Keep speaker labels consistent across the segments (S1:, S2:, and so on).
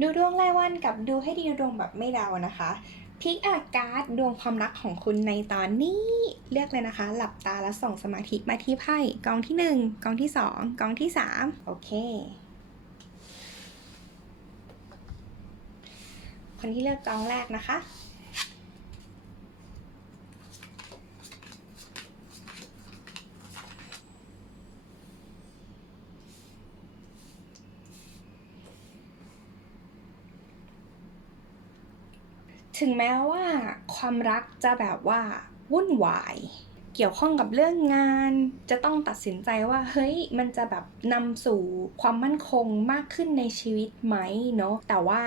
S1: ดูดวงรายวันกับดูให้ดีดวงแบบไม่เดานะคะพิกอาการ์ดดวงความรักของคุณในตอนนี้ เลือกเลยนะคะ หลับตาแล้วส่งสมาธิมาที่ไพ่กองที่ 1กองที่ 2กองที่ 3 โอเค คนที่เลือกกองแรกนะคะ ถึงแม้ว่าความรักจะแบบว่าวุ่นวาย เกี่ยวข้องกับเรื่องงาน จะต้องตัดสินใจว่าเฮ้ยมันจะแบบนำสู่ความมั่นคงมากขึ้นในชีวิตไหมเนาะแต่ว่า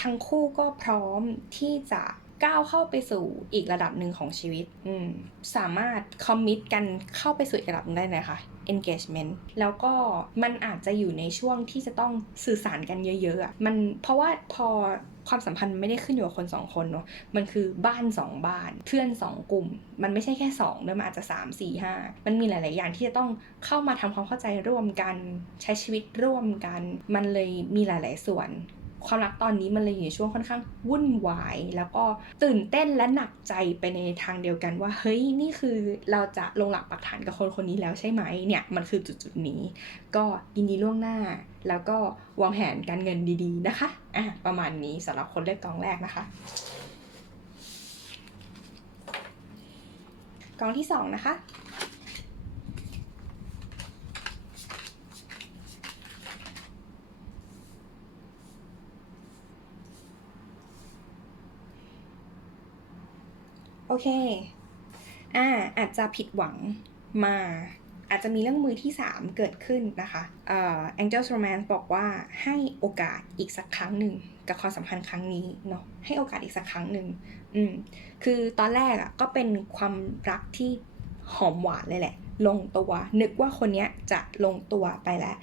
S1: ทั้งคู่ก็พร้อมที่จะก้าวเข้าไปสู่อีกระดับหนึ่งของชีวิต อืม สามารถคอมมิตกันเข้าไปสู่อีกระดับได้เลยค่ะ engagement แล้วก็มันอาจจะอยู่ในช่วงที่จะต้องสื่อสารกันเยอะๆ มันเพราะว่าพอ ความสัมพันธ์ไม่ได้ขึ้นอยู่กับคนสองคนเนาะมันคือบ้านสองบ้าน เพื่อนสองกลุ่ม มันไม่ใช่แค่สองด้วมันอาจจะสามสี่ห้ามันมีหลาย ๆ อย่างที่จะต้องเข้ามาทำความเข้าใจร่วมกัน ใช้ชีวิตร่วมกัน มันเลยมีหลาย ๆ ส่วน ความรักตอนนี้มันเลยอยู่ในช่วงค่อนข้างวุ่นวาย แล้วก็ตื่นเต้นและหนักใจไปในทางเดียวกันว่าเฮ้ยนี่คือเราจะลงหลักปักฐานกับคนคนนี้แล้วใช่ไหมเนี่ยมันคือจุดๆนี้ ก็ยินดีล่วงหน้า แล้วก็วางแผนการเงินดีๆนะคะอะประมาณนี้สำหรับคนเลือกกองแรกนะคะกองที่สองนะคะ โอเค อ่า อาจจะผิดหวังมา อาจจะมีเรื่องมือที่ 3 เกิดขึ้นนะคะเอ่อ Angel's Romance บอกว่าให้โอกาสอีกสักครั้งหนึ่งกับความสัมพันธ์ครั้งนี้เนาะ ให้โอกาสอีกสักครั้งหนึ่ง อืม คือตอนแรกอะ่ะก็เป็นความรักที่หอมหวานเลยแหละ ลงตัว นึกว่าคนเนี้ยจะลงตัวไปแล้ว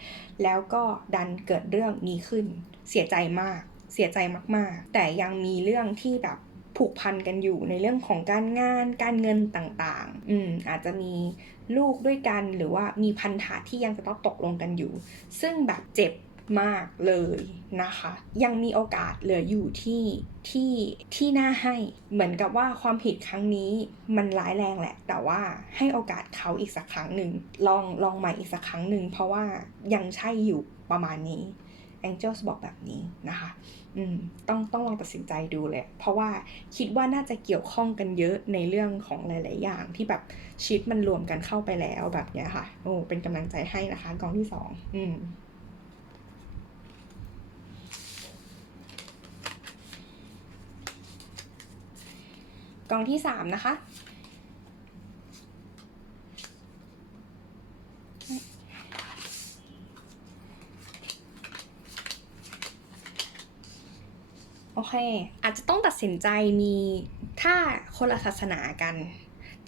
S1: แล้วก็ดันเกิดเรื่องนี้ขึ้น เสียใจมาก เสียใจมากๆ แต่ยังมีเรื่องที่แบบ ผูกพันกันอยู่ในเรื่องของการงาน การเงินต่างๆ อืมอาจจะมีลูกด้วยกันหรือว่ามีพันธะที่ยังจะต้องตกลงกันอยู่ ซึ่งแบบเจ็บมากเลยนะคะ ยังมีโอกาสเหลืออยู่ที่ที่ที่น่าให้ เหมือนกับว่าความผิดครั้งนี้มันร้ายแรงแหละ แต่ว่าให้โอกาสเขาอีกสักครั้งหนึ่งลองลองใหม่อีกสักครั้งหนึ่งเพราะว่ายังใช่อยู่ประมาณนี้ Angels บอกแบบนี้นะคะอืมต้องต้องลองตัดสินใจดูเลย เพราะว่าคิดว่าน่าจะเกี่ยวข้องกันเยอะในเรื่องของหลาย ๆ อย่างที่แบบชีวิตมันรวมกันเข้าไปแล้วแบบเนี้ยค่ะ โอ้เป็นกำลังใจให้นะคะกองที่สองอืมกองที่สามนะคะ โอเค อาจจะต้องตัดสินใจมีถ้าคนละศาสนากัน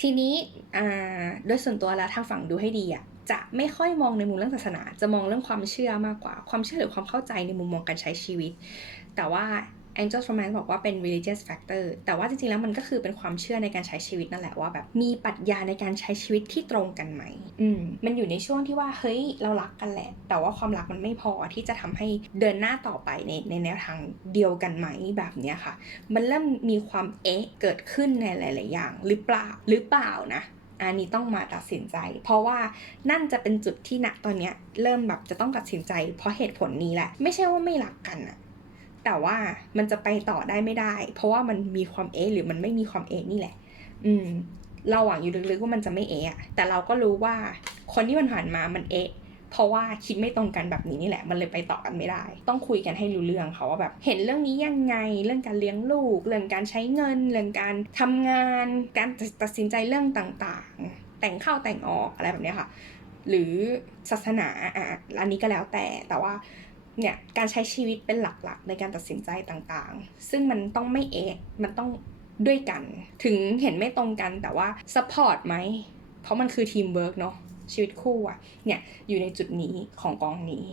S1: ทีนี้โดยส่วนตัวแล้วทางฝั่งดูให้ดีอะจะไม่ค่อยมองในมุมเรื่องศาสนา จะมองเรื่องความเชื่อมากกว่า ความเชื่อหรือความเข้าใจในมุมมองการใช้ชีวิต แต่ว่า Angel Romance บอกว่าเป็น religious factor แต่ว่าจริงๆ แล้วมันก็คือเป็นความเชื่อในการใช้ชีวิตนั่นแหละว่าแบบมีปรัชญาในการใช้ชีวิตที่ตรงกันไหมอืมมันอยู่ในช่วงที่ว่าเฮ้ยเรารักกันแหละ แต่ว่าความรักมันไม่พอที่จะทำให้เดินหน้าต่อไปในในแนวทางเดียวกันไหมแบบเนี้ยค่ะ มันเริ่มมีความเอ๊ะเกิดขึ้นในหลาย ๆ อย่าง หรือเปล่าหรือเปล่านะอันนี้ต้องมาตัดสินใจ เพราะว่านั่นจะเป็นจุดที่ณตอนเนี้ยเริ่มแบบจะต้องตัดสินใจ เพราะเหตุผลนี้แหละ ไม่ใช่ว่าไม่รักกันอะ แต่ว่ามันจะไปต่อได้ไม่ได้ เพราะว่ามันมีความเอหรือมันไม่มีความเอนี่แหละ อืม เราหวังอยู่ลึกๆว่ามันจะไม่เอะแต่เราก็รู้ว่าคนที่มันผ่านมามันเอะเพราะว่าคิดไม่ตรงกันแบบนี้นี่แหละ มันเลยไปต่อกันไม่ได้ ต้องคุยกันให้รู้เรื่องเขาว่าแบบเห็นเรื่องนี้ยังไง เรื่องการเลี้ยงลูก เรื่องการใช้เงิน เรื่องการทำงาน การตัดสินใจเรื่องต่างๆ แต่งเข้าแต่งออกอะไรแบบนี้ค่ะ หรือศาสนาอะอันนี้ก็แล้วแต่แต่ว่า เนี่ยการใช้ชีวิตเป็นหลักๆ ในการตัดสินใจต่างๆ ซึ่งมันต้องไม่เอะมันต้องด้วยกัน ถึงเห็นไม่ตรงกันแต่ว่าซัพพอร์ตไหม เพราะมันคือทีมเวิร์กเนาะชีวิตคู่อะเนี่ยอยู่ในจุดนี้ของกองนี้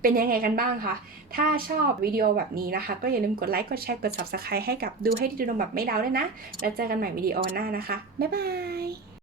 S1: เป็นยังไงกันบ้างคะ ถ้าชอบวิดีโอแบบนี้นะคะ ก็อย่าลืมกดไลค์ กดแชร์ กด subscribe ให้กับดูให้ดีดูนมแบบไม่เดาด้วยนะ แล้วเจอกันใหม่วิดีโอหน้านะคะ บ๊ายบาย